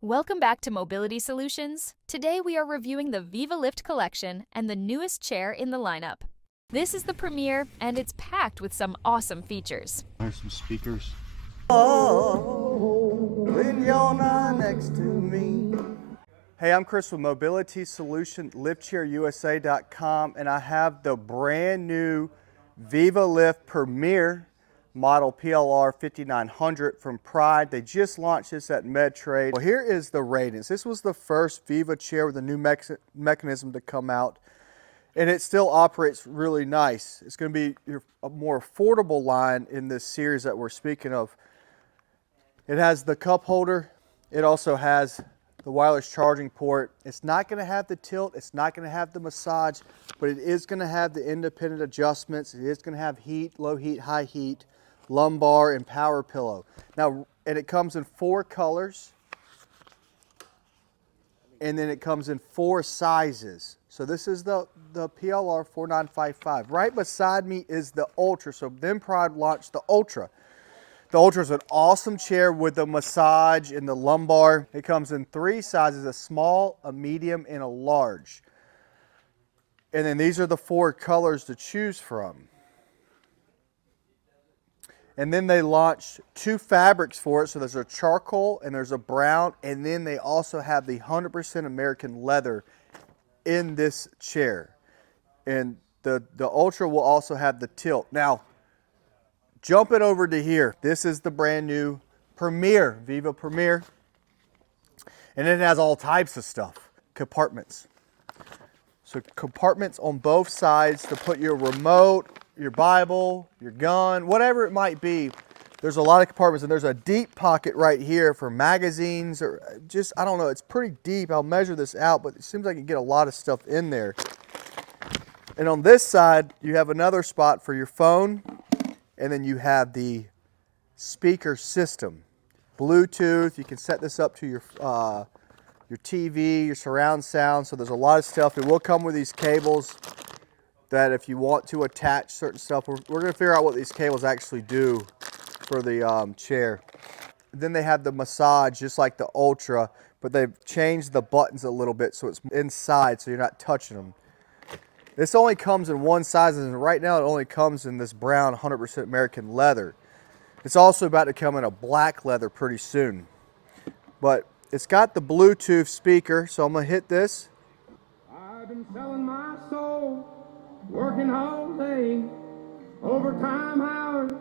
Welcome back to Mobility Solutions. Today we are reviewing the Vivalift collection and the newest chair in the lineup. This is the Premier and it's packed with some awesome features. There's some speakers. Oh, when you're not next to me. Hey, I'm Chris with Mobility Solutions, LiftChairUSA.com, and I have the brand new Vivalift Premier model PLR5900 from Pride. They just launched this at MedTrade. Well, here is the ratings. This was the first Viva chair with a new mechanism to come out, and it still operates really nice. It's going to be a more affordable line in this series that we're speaking of. It has the cup holder. It also has the wireless charging port. It's not going to have the tilt. It's not going to have the massage, but it is going to have the independent adjustments. It is going to have heat, low heat, high heat, lumbar, and power pillow. Now, and it comes in 4 colors, and then it comes in 4 sizes. So this is the PLR4955. Right beside me is the Ultra. So then Pride launched the Ultra. The Ultra is an awesome chair with the massage and the lumbar. It comes in 3 sizes, a small, a medium, and a large. And then these are the 4 colors to choose from. And then they launched 2 fabrics for it. So there's a charcoal and there's a brown. And then they also have the 100% American leather in this chair. And the Ultra will also have the tilt. Now, jump it over to here. This is the brand new Premier, Viva Premier. And it has all types of stuff. Compartments. So compartments on both sides to put your remote, your Bible, your gun, whatever it might be. There's a lot of compartments, and there's a deep pocket right here for magazines or just, I don't know, it's pretty deep. I'll measure this out, but it seems like you get a lot of stuff in there. And on this side, you have another spot for your phone, and then you have the speaker system. Bluetooth, you can set this up to your TV, your surround sound, so there's a lot of stuff. It will come with these cables that if you want to attach certain stuff, we're going to figure out what these cables actually do for the chair. Then they have the massage, just like the Ultra, but they've changed the buttons a little bit so it's inside so you're not touching them. This only comes in 1 size, and right now it only comes in this brown 100% American leather. It's also about to come in a black leather pretty soon. But it's got the Bluetooth speaker, so I'm going to hit this. I've been selling my soul, working all day, overtime hours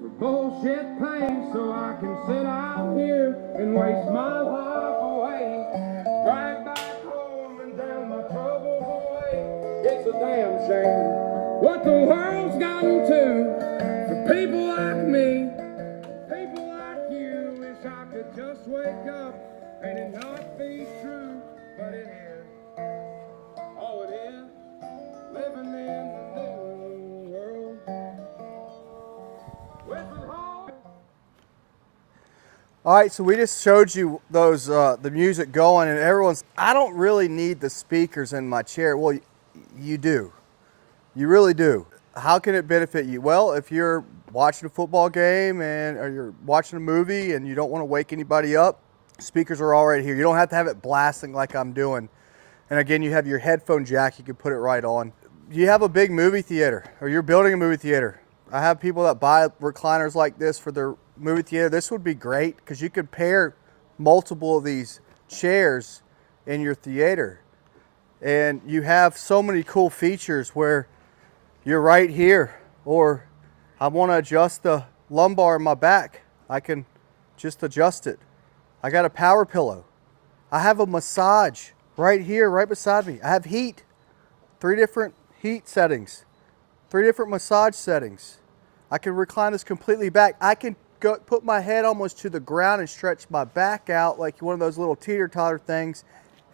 for bullshit pay, so I can sit out here and waste my life away, drive back home and drown my troubles away. It's a damn shame what the world's gotten to for people like me, people like you. Wish I could just wake up and it not be true, but it is. Oh, it is. Living in the new world. All right, so we just showed you those the music going, and everyone's, I don't really need the speakers in my chair. Well, you do. You really do. How can it benefit you? Well, if you're watching a football game or you're watching a movie and you don't want to wake anybody up, speakers are all right here. You don't have to have it blasting like I'm doing. And again, you have your headphone jack, you can put it right on. You have a big movie theater, or you're building a movie theater. I have people that buy recliners like this for their movie theater. This would be great because you could pair multiple of these chairs in your theater. And you have so many cool features where you're right here, or I want to adjust the lumbar in my back. I can just adjust it. I got a power pillow. I have a massage right here, right beside me. I have heat, 3 different heat settings, 3 different massage settings. I can recline this completely back. I can go put my head almost to the ground and stretch my back out like one of those little teeter-totter things.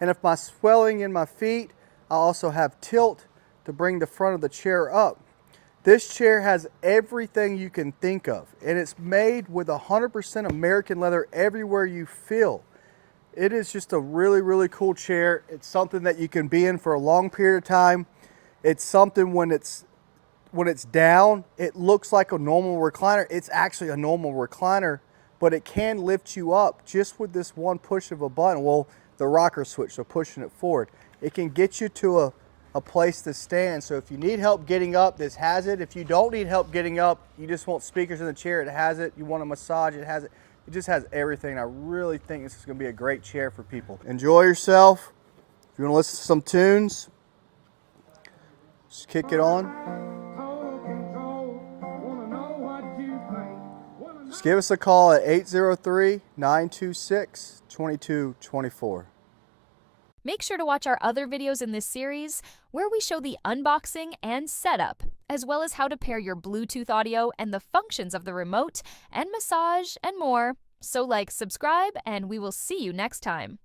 And if my swelling in my feet, I also have tilt to bring the front of the chair up. This chair has everything you can think of, and it's made with 100% American leather everywhere you feel. It is just a really, really cool chair. It's something that you can be in for a long period of time. It's something when it's down, it looks like a normal recliner. It's actually a normal recliner but it can lift you up just with this one push of a button. Well, the rocker switch, so pushing it forward. It can get you to a place to stand. So if you need help getting up, this has it. If you don't need help getting up, you just want speakers in the chair, it has it. You want a massage, it has it. It just has everything. I really think this is going to be a great chair for people. Enjoy yourself. If you want to listen to some tunes, just kick it on. Just give us a call at 803-926-2224. Make sure to watch our other videos in this series where we show the unboxing and setup, as well as how to pair your Bluetooth audio and the functions of the remote and massage and more. So like, subscribe, and we will see you next time.